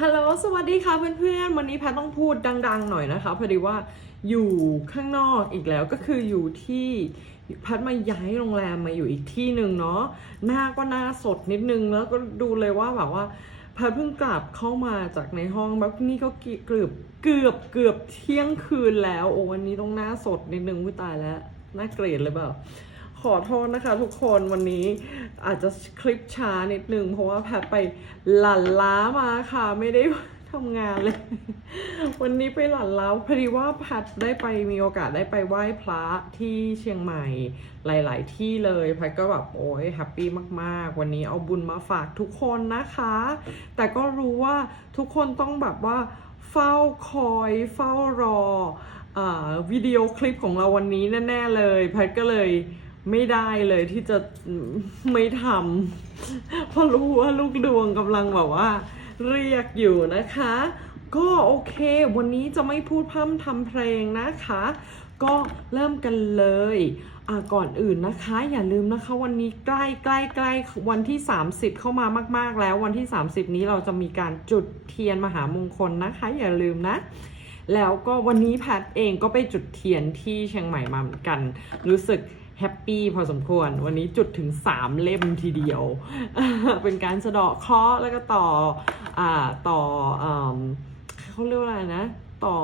ฮัลโหล สวัสดีค่ะเพื่อนๆ วันนี้แพทต้องพูดดัง ๆ หน่อยนะคะ พอดีว่าอยู่ข้างนอกอีกแล้วก็คืออยู่ที่แพทมาย้ายโรงแรมมาอยู่อีกที่หนึ่งเนาะ หน้าก็หน้าสดนิดนึง แล้วก็ดูเลยว่าแบบว่าแพทเพิ่งกลับเข้ามาจากในห้องแบบนี่ก็เกือบเกือบเกือบเที่ยงคืนแล้ว โอ้วันนี้ต้องหน้าสดนิดนึงวิตายแล้ว น่าเกลียดเลยเปล่าข อโทษนะคะทุกคนวันนี้อาจจะคลิปช้านิดนึงเพราะว่าแพทไปหลั่นล้ามาค่ะไม่ได้ทำงานเลย วันนี้ไปหลั่นล้าพอดีว่าแพทได้ไปมีโอกาสได้ไปไหว้พระที่เชียงใหม่หลาย ๆ ที่เลยแพทก็แบบโอ้ยแฮปปี้มาก ๆ วันนี้เอาบุญมาฝากทุกคนนะคะ แต่ก็รู้ว่าทุกคนต้องแบบว่าเฝ้าคอยเฝ้ารออวิดีโอคลิปของเราวันนี้แน่ ๆ เลยแพทก็เลย ไม่ได้เลยที่จะไม่ทำเพราะรู้ว่าลูกดวงกำลังแบบว่า เรียกอยู่นะคะ ก็โอเค วันนี้จะไม่พูดพร่ำทำเพลงนะคะ ก็เริ่มกันเลยก่อนอื่นนะคะ อย่าลืมนะคะ วันนี้ใกล้ใกล้ใกล้วันที่ 30 เข้ามามาก ๆ แล้ววันที่ 30 นี้เราจะมีการจุดเทียนมหามงคลนะคะ อย่าลืมนะแล้วก็วันนี้แพทเองก็ไปจุดเทียนที่เชียงใหม่มาเหมือนกัน รู้สึก แฮปปี้พอสมควร วันนี้จุดถึง 3 เล่มทีเดียว เป็นการสะเดาะเคราะห์แล้วก็ต่ออ่าต่ออเขาเรียกว่าอะไรนะต่อ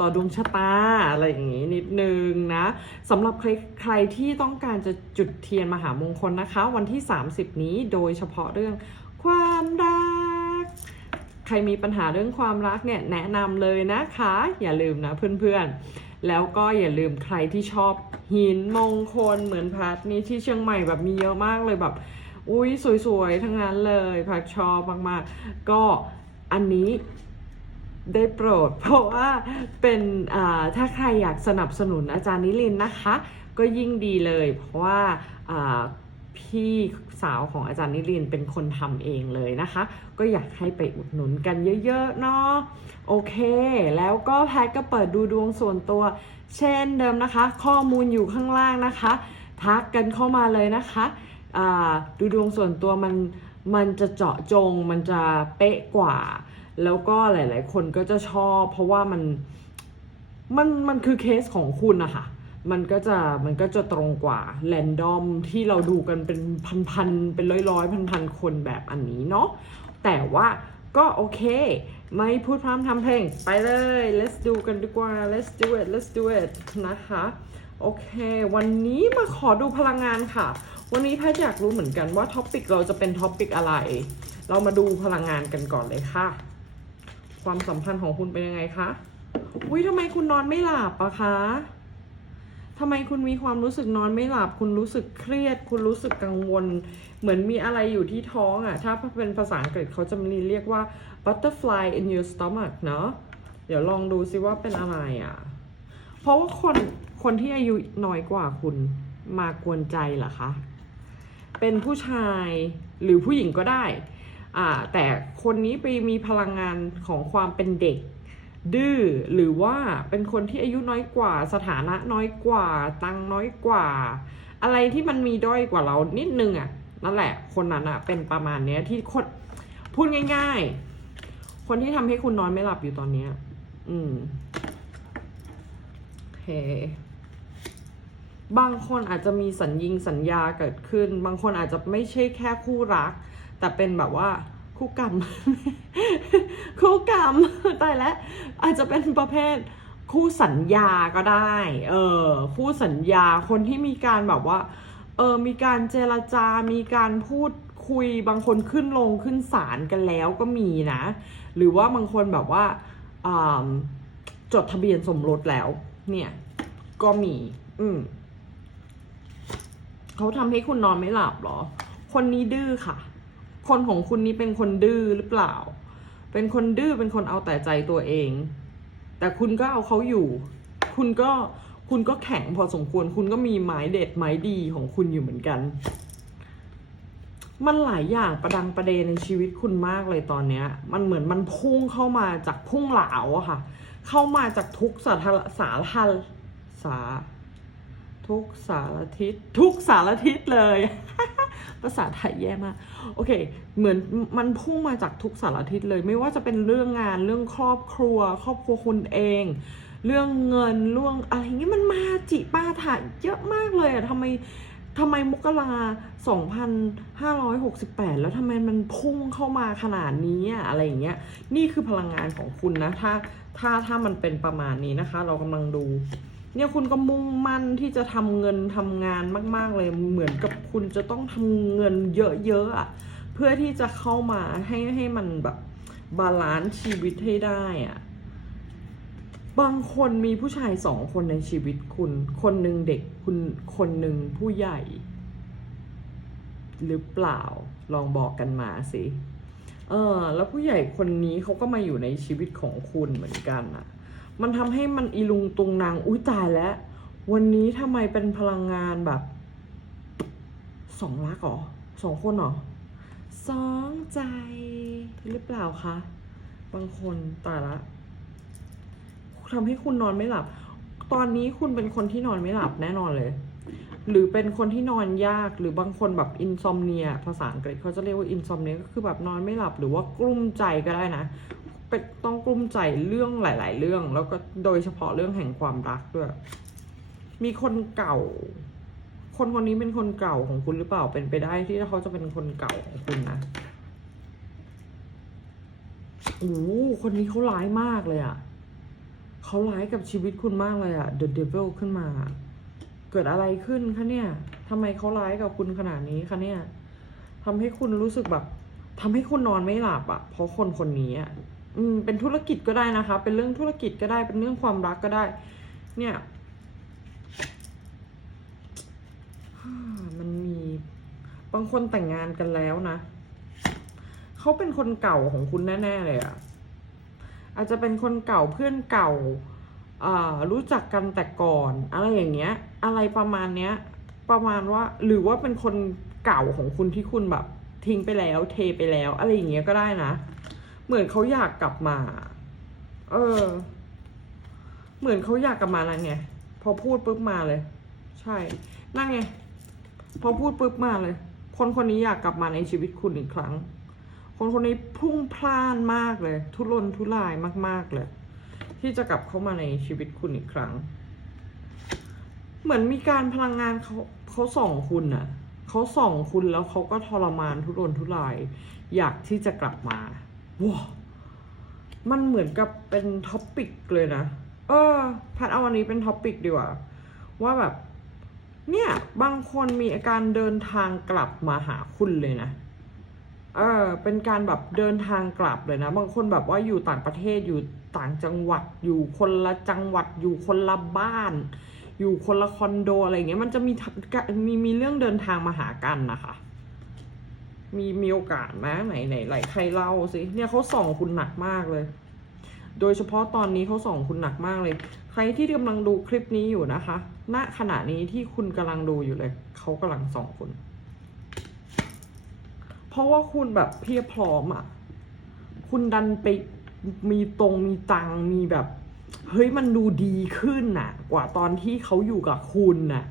ต่อดวงชะตาอะไรอย่างงี้นิดนึงนะสำหรับใครใครที่ต้องการจะจุดเทียนมหามงคลนะคะ วันที่ 30 นี้โดยเฉพาะเรื่องความรัก ใครมีปัญหาเรื่องความรักเนี่ยแนะนำเลยนะคะ อย่าลืมนะเพื่อนๆ แล้วก็อย่าลืมใครที่ชอบ หินมงคลเหมือนพัดนี่ที่เชียงใหม่แบบมีเยอะมากเลยแบบ อุ้ยสวยๆ ทั้งนั้นเลยพักชอบมากๆ ก็อันนี้ได้โปรด เพราะว่าเป็นอ่าถ้าใครอยากสนับสนุนอาจารย์นิลินนะคะ ก็ยิ่งดีเลย เพราะว่าอ่า พี่สาวของอาจารย์นิรินเป็นคนทำเองเลยนะคะ ก็อยากให้ไปอุดหนุนกันเยอะๆเนาะโอเค แล้วก็แพทก็เปิดดูดวงส่วนตัว เช่นเดิมนะคะ ข้อมูลอยู่ข้างล่างนะคะ ทักกันเข้ามาเลยนะคะดูดวงส่วนตัวมันมันจะเจาะจงมันจะเป๊ะกว่า แล้วก็หลาย ๆ คนก็จะชอบ เพราะว่ามันมันมันคือเคสของคุณนะคะ มันก็จะมันก็จะตรงกว่าแรนดอมที่เราดูกันเป็นพันๆเป็นร้อยๆพันๆคนแบบอันนี้เนาะแต่ว่าก็โอเค ไม่พูดพร่ำทำเพลง ไปเลย let's do กันดีกว่า let's do it let's do it นะคะ โอเค วันนี้มาขอดูพลังงานค่ะ วันนี้แพทย์อยากรู้เหมือนกันว่าท็อปิกเราจะเป็นท็อปิกอะไร เรามาดูพลังงานกันก่อนเลยค่ะ ความสัมพันธ์ของคุณเป็นยังไงคะ อุ้ยทำไมคุณนอนไม่หลับอะคะ ทำไมคุณมีความรู้สึกนอนไม่หลับ คุณรู้สึกเครียด คุณรู้สึกกังวล เหมือนมีอะไรอยู่ที่ท้องอะ่ะ ถ้าเป็นภาษาอังกฤษเขาจะมีเรียกว่า butterfly in your stomach เนาะ เดี๋ยวลองดูซิว่าเป็นอะไรอะ่ะ เพราะว่าคนคนที่อายุน้อยกว่าคุณมากวนใจเหรอคะ เป็นผู้ชายหรือผู้หญิงก็ได้ อ่า แต่คนนี้ไปมีพลังงานของความเป็นเด็ก ดื้อหรือว่าเป็นคนที่อายุน้อยกว่า สถานะน้อยกว่า ตังน้อยกว่า อะไรที่มันมีด้อยกว่าเรานิดนึงอะ่ะนั่นแหละ คนนั้นอะ่ะ เป็นประมาณเนี้ยที่คนพูดง่าย ๆ คนที่ทำให้คุณนอนไม่หลับอยู่ตอนเนี้ย อืมโอเคบางคนอาจจะมีสัญญิงสัญญาเกิดขึ้น บางคนอาจจะไม่ใช่แค่คู่รัก แต่เป็นแบบว่า คู่กรรม คู่กรรมตายแล้วอาจจะเป็นประเภทคู่สัญญาก็ได้ เออคู่สัญญาคนที่มีการแบบว่า เออมีการเจรจา มีการพูดคุยบางคนขึ้นลงขึ้นศาลกันแล้วก็มีนะ หรือว่าบางคนแบบว่าจดทะเบียนสมรสแล้ว เนี่ย ก็มี อืมเขาทำให้คุณนอนไม่หลับหรอ คนนี้ดื้อค่ะ คนของคุณนี้เป็นคนดื้อหรือเปล่า เป็นคนดื้อเป็นคนเอาแต่ใจตัวเอง แต่คุณก็เอาเขาอยู่ คุณก็คุณก็แข็งพอสมควร คุณก็มีไม้เด็ดไม้ดีของคุณอยู่เหมือนกัน มันหลายอย่างประดังประเดในชีวิตคุณมากเลยตอนเนี้ย มันเหมือนมันพุ่งเข้ามาจากพุ่งเหลาอะค่ะ เข้ามาจากทุกสาธารสารพันสาทุกสารทิศทุกสารทิศเลย ภาษาไทยแย่มาก โอเค เหมือนมันพุ่งมาจากทุกสารทิศเลย ไม่ว่าจะเป็นเรื่องงานเรื่องครอบครัว ครอบครัวคุณเอง เรื่องเงินเรื่องอะไรอย่างนี้มันมาจิป้าถ่ายเยอะมากเลยอะทำไมทำไมมกรา2,568 แล้วทำไมมันพุ่งเข้ามาขนาดนี้อะอะไรอย่างเงี้ย นี่คือพลังงานของคุณนะ ถ้า ถ้า ถ้ามันเป็นประมาณนี้นะคะ เรากำลังดู เนี่ยคุณก็มุ่งมั่นที่จะทำเงินทำงานมาก ๆ เลยเหมือนกับคุณจะต้องทำเงินเยอะๆอะเพื่อที่จะเข้ามาให้ให้มันแบบบาลานซ์ชีวิตให้ได้อะบางคนมีผู้ชายสองคนในชีวิตคุณ คนหนึ่งเด็กคุณคนหนึ่งผู้ใหญ่ หรือเปล่าลองบอกกันมาสิเออแล้วผู้ใหญ่คนนี้เขาก็มาอยู่ในชีวิตของคุณเหมือนกันอะ มันทำให้มันอีลุงตุงนางอุ้ยตายแล้ว วันนี้ทำไมเป็นพลังงานแบบสองรักหรอสองคนหรอสองใจหรือเปล่าคะบางคนตายละทำให้คุณนอนไม่หลับ ตอนนี้คุณเป็นคนที่นอนไม่หลับแน่นอนเลย หรือเป็นคนที่นอนยากหรือบางคนแบบอินซอมเนีย ภาษาอังกฤษเขาจะเรียกว่าอินซอมเนียก็คือแบบนอนไม่หลับ หรือว่ากลุ้มใจก็ได้นะ เป็นต้องกลุ้มใจเรื่องหลาย ๆ เรื่อง แล้วก็โดยเฉพาะเรื่องแห่งความรักด้วย มีคนเก่า คนคนนี้เป็นคนเก่าของคุณหรือเปล่าเป็นไปได้ที่เขาจะเป็นคนเก่าของคุณนะโอ้คนนี้เขาร้ายมากเลยอะเขาร้ายกับชีวิตคุณมากเลยอะ The Devil ขึ้นมา เกิดอะไรขึ้นคะเนี่ยทำไมเขาร้ายกับคุณขนาดนี้คะเนี่ยทำให้คุณรู้สึกแบบทำให้คุณนอนไม่หลับอะเพราะคนคนนี้อะ อืมเป็นธุรกิจก็ได้นะคะ เป็นเรื่องธุรกิจก็ได้เป็นเรื่องความรักก็ได้ เนี่ย มันมีบางคนแต่งงานกันแล้วนะเขาเป็นคนเก่าของคุณแน่ ๆ เลยอะอาจจะเป็นคนเก่าเพื่อนเก่าอ่ารู้จักกันแต่ก่อน อะไรอย่างเงี้ย อะไรประมาณเนี้ย ประมาณว่าหรือว่าเป็นคนเก่าของคุณที่คุณแบบ ทิ้งไปแล้ว เทไปแล้ว อะไรอย่างเงี้ยก็ได้นะ เหมือนเขาอยากกลับมา เออ เหมือนเขาอยากกลับมานั่นไง พอพูดปุ๊บมาเลย ใช่ นั่นไง พอพูดปุ๊บมาเลย คนคนนี้อยากกลับมาในชีวิตคุณอีกครั้ง คนคนนี้พุ่งพล่านมากเลย ทุรนทุรายมาก ๆ เลย ที่จะกลับเข้ามาในชีวิตคุณอีกครั้ง เหมือนมีการพลังงานเขาเขาส่องคุณน่ะเขาส่องคุณแล้วเขาก็ทรมานทุรนทุราย อยากที่จะกลับมา ว้ามันเหมือนกับเป็นท็อปปิกเลยนะ เออ พัดเอาวันนี้เป็นท็อปปิกดีกว่า ว่าแบบ เนี่ย บางคนมีอาการเดินทางกลับมาหาคุณเลยนะ เออ เป็นการแบบเดินทางกลับเลยนะ บางคนแบบว่าอยู่ต่างประเทศอยู่ต่างจังหวัดอยู่คนละจังหวัดอยู่คนละบ้าน อยู่คนละคอนโดอะไรเงี้ยมันจะมีมีมีเรื่องเดินทางมาหากันนะคะ มีมีโอกาสไหมไหนไหนไหนใครเล่าสิเนี่ยเขาส่องคุณหนักมากเลย โดยเฉพาะตอนนี้เขาส่องคุณหนักมากเลย ใครที่กำลังดูคลิปนี้อยู่นะคะ ณขณะนี้ที่คุณกำลังดูอยู่เลยเขากำลังส่องคุณ เพราะว่าคุณแบบเพียบพร้อมอะ คุณดันไปมีตรงมีตังมีแบบ เฮ้ยมันดูดีขึ้นน่ะ กว่าตอนที่เขาอยู่กับคุณน่ะ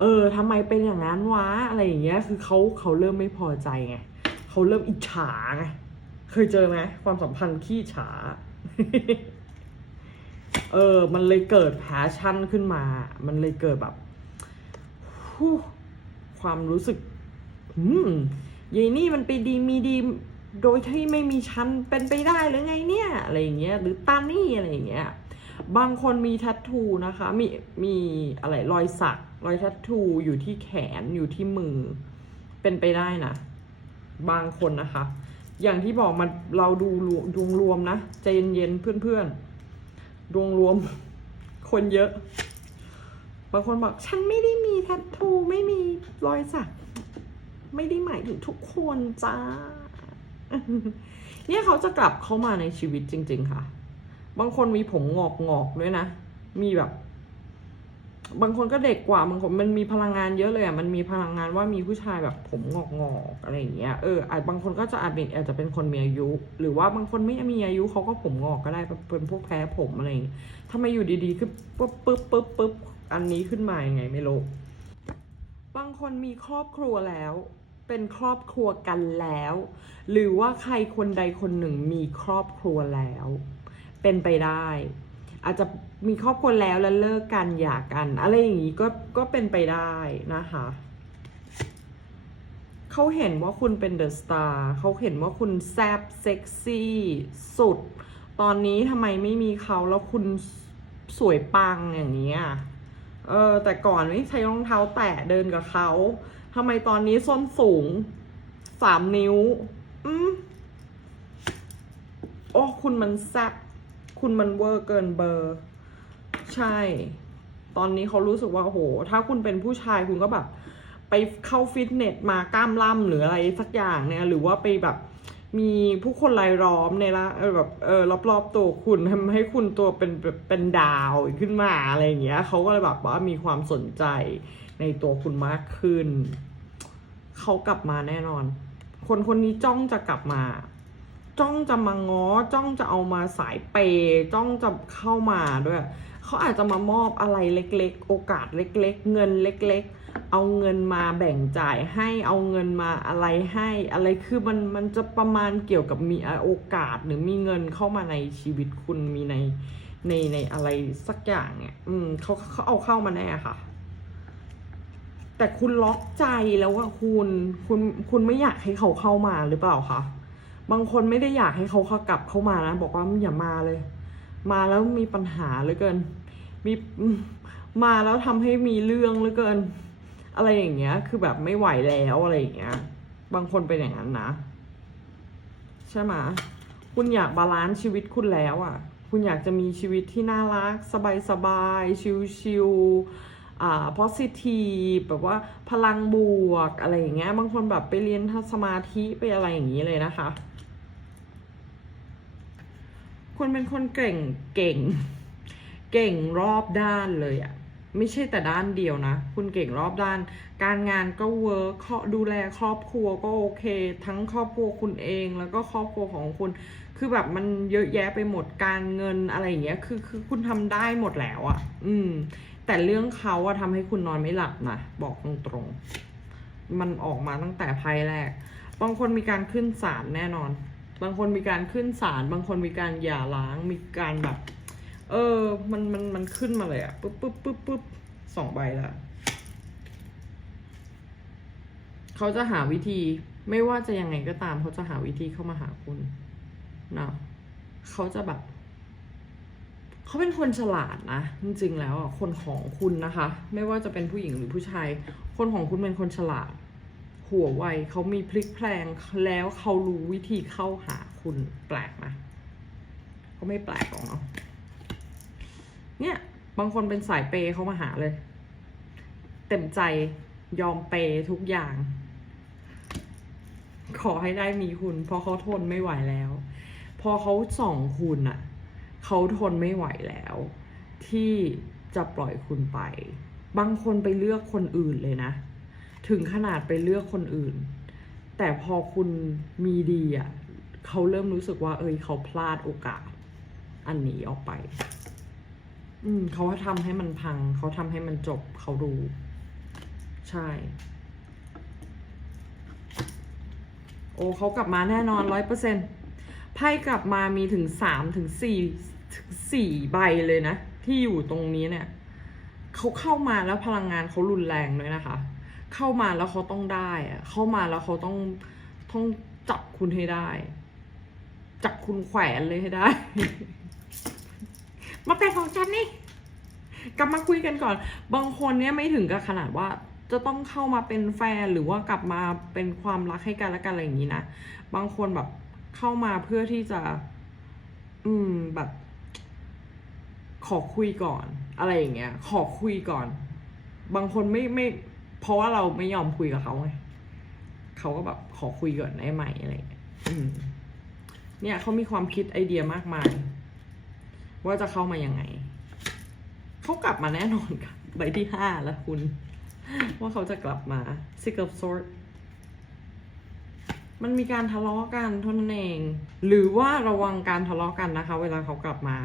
เออทำไมเป็นอย่างนั้นวะอะไรอย่างเงี้ย คือเขาเขาเริ่มไม่พอใจไงเขาเริ่มอิจฉาไงเคยเจอไหมความสัมพันธ์ขี้ฉาเออ มันเลยเกิดแพชชั่นขึ้นมา มันเลยเกิดแบบความรู้สึกอืมยายนี่มันไปดีมีดี โดยที่ไม่มีชั้นเป็นไปได้หรือไงเนี่ย อะไรอย่างเงี้ย หรือตานี่อะไรอย่างเงี้ย บางคนมีทัตทูนะคะ มีมีอะไรรอยสัก รอยทัตทูอยู่ที่แขนอยู่ที่มือ เป็นไปได้นะ บางคนนะคะ อย่างที่บอกมันเราดูรวมดวงรวมนะใจเย็นๆเพื่อนๆดวงรวม คนเยอะ บางคนบอกฉันไม่ได้มีแทททูไม่มีรอยสักไม่ได้หมายถึงทุกคนจ้า เนี่ยเขาจะกลับเข้ามาในชีวิตจริง ๆ ค่ะ บางคนมีผมงอกงอกๆด้วยนะ มีแบบ บางคนก็เด็กกว่าบางคนมันมีพลังงานเยอะเลยอะมันมีพลังงานว่ามีผู้ชายแบบผมงอกงอกๆอะไรอย่างเงี้ยเอออาจบางคนก็จะอาจเป็นอาจจะเป็นคนมีอายุ หรือว่าบางคนไม่มีอายุเขาก็ผมงอกก็ได้เป็นพวกแพ้ผมอะไรอย่างเงี้ยทำไมอยู่ดีๆคือปุ๊บปุ๊บปุ๊บปุ๊บอันนี้ขึ้นมายังไงไม่รู้บางคนมีครอบครัวแล้ว เป็นครอบครัวกันแล้ว หรือว่าใครคนใดคนหนึ่งมีครอบครัวแล้ว เป็นไปได้ อาจจะ มีครอบครัวแล้วแล้วเลิกกันหย่ากัน อะไรอย่างนี้ก็ก็เป็นไปได้นะคะเขาเห็นว่าคุณเป็นเดอะสตาร์เขาเห็นว่าคุณแซบเซ็กซี่สุด ตอนนี้ทำไมไม่มีเขาแล้วคุณสวยปังอย่างนี้อะเออแต่ก่อนไม่ใช้รองเท้าแตะเดินกับเขาทำไมตอนนี้ส้นสูงสามนิ้ว อืมโอ้ คุณมันแซบคุณมันเวอร์เกินเบอร์ ใช่ ตอนนี้เขารู้สึกว่าโห ถ้าคุณเป็นผู้ชายคุณก็แบบ ไปเข้าฟิตเนสมากล้ามล่ำหรืออะไรสักอย่างเนี่ย หรือว่าไปแบบมีผู้คนรายล้อมในละแบบเออรอบๆตัวคุณทำให้คุณตัวเป็นแบบเป็นดาวขึ้นมาอะไรอย่างเงี้ยเขาก็เลยแบบว่ามีความสนใจในตัวคุณมากขึ้น เขากลับมาแน่นอน คนคนนี้จ้องจะกลับมา จ้องจะมาง้อ จ้องจะเอามาสายเปย์จ้องจะเข้ามาด้วย เขาอาจจะมามอบอะไรเล็กๆ โอกาสเล็กๆ เงินเล็กๆ เอาเงินมาแบ่งจ่ายให้เอาเงินมาอะไรให้อะไรคือมันมันจะประมาณเกี่ยวกับมีโอกาสหรือมีเงินเข้ามาในชีวิตคุณมีในในในอะไรสักอย่างเนี่ยอืมเขาเขาเอาเข้ามาแน่ค่ะ แต่คุณล็อกใจแล้วว่าคุณคุณคุณไม่อยากให้เขาเข้ามาหรือเปล่าคะบางคนไม่ได้อยากให้เขาเขากลับเข้ามานะ บอกว่าอย่ามาเลย มาแล้วมีปัญหาเหลือเกิน มีมาแล้วทำให้มีเรื่องเหลือเกิน อะไรอย่างเงี้ย คือแบบไม่ไหวแล้วอะไรอย่างเงี้ย บางคนเป็นอย่างนั้นนะ ใช่ไหมคุณอยากบาลานซ์ชีวิตคุณแล้วอะ่ะ คุณอยากจะมีชีวิตที่น่ารัก สบายๆชิลๆอ่า positive แบบว่าพลังบวกอะไรอย่างเงี้ย บางคนแบบไปเรียนสมาธิไปอะไรอย่างนี้เลยนะคะ คุณเป็นคนเก่งเก่ง เก่งรอบด้านเลยอะไม่ใช่แต่ด้านเดียวนะ คุณเก่งรอบด้าน การงานก็เวิร์กดูแลครอบครัวก็โอเค ทั้งครอบครัวคุณเองแล้วก็ครอบครัวของคุณ คือแบบมันเยอะแยะไปหมดการเงินอะไรอย่างเงี้ย คือคือคุณทำได้หมดแล้วอะอืม แต่เรื่องเขาอะทำให้คุณนอนไม่หลับนะบอกตรงๆมันออกมาตั้งแต่ภัยแรก บางคนมีการขึ้นศาลแน่นอน บางคนมีการขึ้นศาลบางคนมีการหย่าร้างมีการแบบ เออ มันมันมันขึ้นมาเลยอะปุ๊บปุ๊บปุ๊บปุ๊บสองใบละเขาจะหาวิธีไม่ว่าจะยังไงก็ตาม เขาจะหาวิธีเข้ามาหาคุณเนาะเขาจะแบบเขาเป็นคนฉลาดนะจริงๆแล้วอะคนของคุณนะคะ ไม่ว่าจะเป็นผู้หญิงหรือผู้ชาย คนของคุณเป็นคนฉลาด หัวไวเขามีพลิกแพลงแล้วเขารู้วิธีเข้าหาคุณแปลกไหมก็ไม่แปลกหรอกเนาะ เนี่ย บางคนเป็นสายเปย์เขามาหาเลย เต็มใจยอมเปย์ทุกอย่าง ขอให้ได้มีคุณ เพราะเขาทนไม่ไหวแล้ว พอเขาส่องคุณอะเขาทนไม่ไหวแล้ว ที่จะปล่อยคุณไป บางคนไปเลือกคนอื่นเลยนะ ถึงขนาดไปเลือกคนอื่น แต่พอคุณมีดีอะเขาเริ่มรู้สึกว่า เอ้ยเขาพลาดโอกาส อันนี้ออกไป อืมเขาทำให้มันพัง เขาทำให้มันจบเขารู้ ใช่ โอ้เขากลับมาแน่นอนร้อยเปอร์เซ็นไพ่กลับมามีถึงสามถึงสี่ถึงสี่ใบเลยนะ ที่อยู่ตรงนี้เนี่ยเขาเข้ามาแล้วพลังงานเขารุนแรงด้วยนะคะ เข้ามาแล้วเขาต้องได้อะเข้ามาแล้วเขาต้องต้องจับคุณให้ได้ จับคุณแขวนเลยให้ได้ มาเป็นของฉันนี่ กลับมาคุยกันก่อน บางคนเนี่ยไม่ถึงกับขนาดว่าจะต้องเข้ามาเป็นแฟนหรือว่ากลับมาเป็นความรักให้กันและกันอะไรอย่างนี้นะ บางคนแบบเข้ามาเพื่อที่จะ อืมแบบ ขอคุยก่อน อะไรอย่างเงี้ย ขอคุยก่อน บางคนไม่ไม่ เพราะว่าเราไม่ยอมคุยกับเขาไงเขาก็แบบขอคุยก่อนได้ไหมอะไรอย่างเงี้ยเนี่ยเขามีความคิดไอเดียมากมาย ว่าจะเข้ามายังไง เขากลับมาแน่นอนค่ะใบที่ห้าแล้วคุณ ว่าเขาจะกลับมา Six of Swords มันมีการทะเลาะกันเท่านั้นเอง หรือว่าระวังการทะเลาะกันนะคะ เวลาเขากลับมา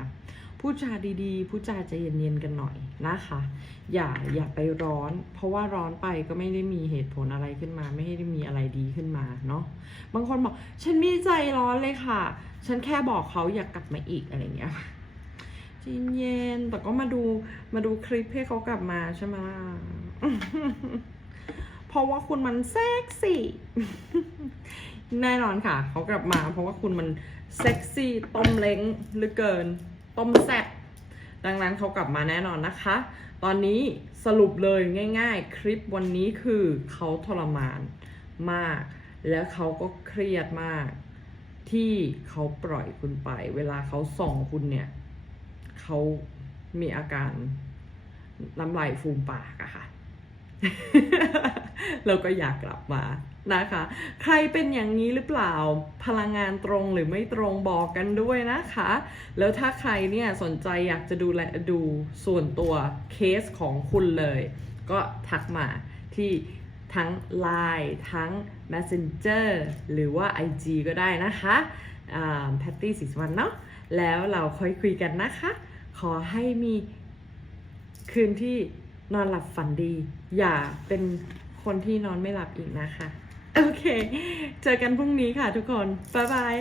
พูดจาดีๆ พูดจาใจเย็นๆกันหน่อยนะคะ อย่าอย่าไปร้อน เพราะว่าร้อนไปก็ไม่ได้มีเหตุผลอะไรขึ้นมา ไม่ได้มีอะไรดีขึ้นมาเนาะ บางคนบอก ฉันไมีใจร้อนเลยค่ะ ฉันแค่บอกเขาอยากกลับมาอีกอะไรเงี้ย ใจเย็น แต่ก็มาดูมาดูคลิปให้เขากลับมาใช่ไหมล่ะ เพราะว่าคุณมันเซ็กซี่ แน่นอนค่ะ เขากลับมา เพราะว่าคุณมันเซ็กซี่ต้มเล้งหลือเกิน ต้มแซ่บดังนั้นเขากลับมาแน่นอนนะคะ ตอนนี้สรุปเลยง่าย ๆ คลิปวันนี้คือเขาทรมานมาก แล้วเขาก็เครียดมาก ที่เขาปล่อยคุณไป เวลาเขาส่องคุณเนี่ย เขามีอาการน้ำลายฟูมปากอะค่ะ เราก็อยากกลับมานะคะ ใครเป็นอย่างนี้หรือเปล่า พลังงานตรงหรือไม่ตรงบอกกันด้วยนะคะ แล้วถ้าใครเนี่ยสนใจอยากจะดูแลดูส่วนตัวเคสของคุณเลย ก็ทักมาที่ทั้ง Line ทั้ง Messenger หรือว่า IG ก็ได้นะคะแพตตี้สิวันเนาะ แล้วเราค่อยคุยกันนะคะ ขอให้มีคืนที่นอนหลับฝันดี อย่าเป็นคนที่นอนไม่หลับอีกนะคะ โอเค เจอกันพรุ่งนี้ค่ะทุกคน บ๊ายบาย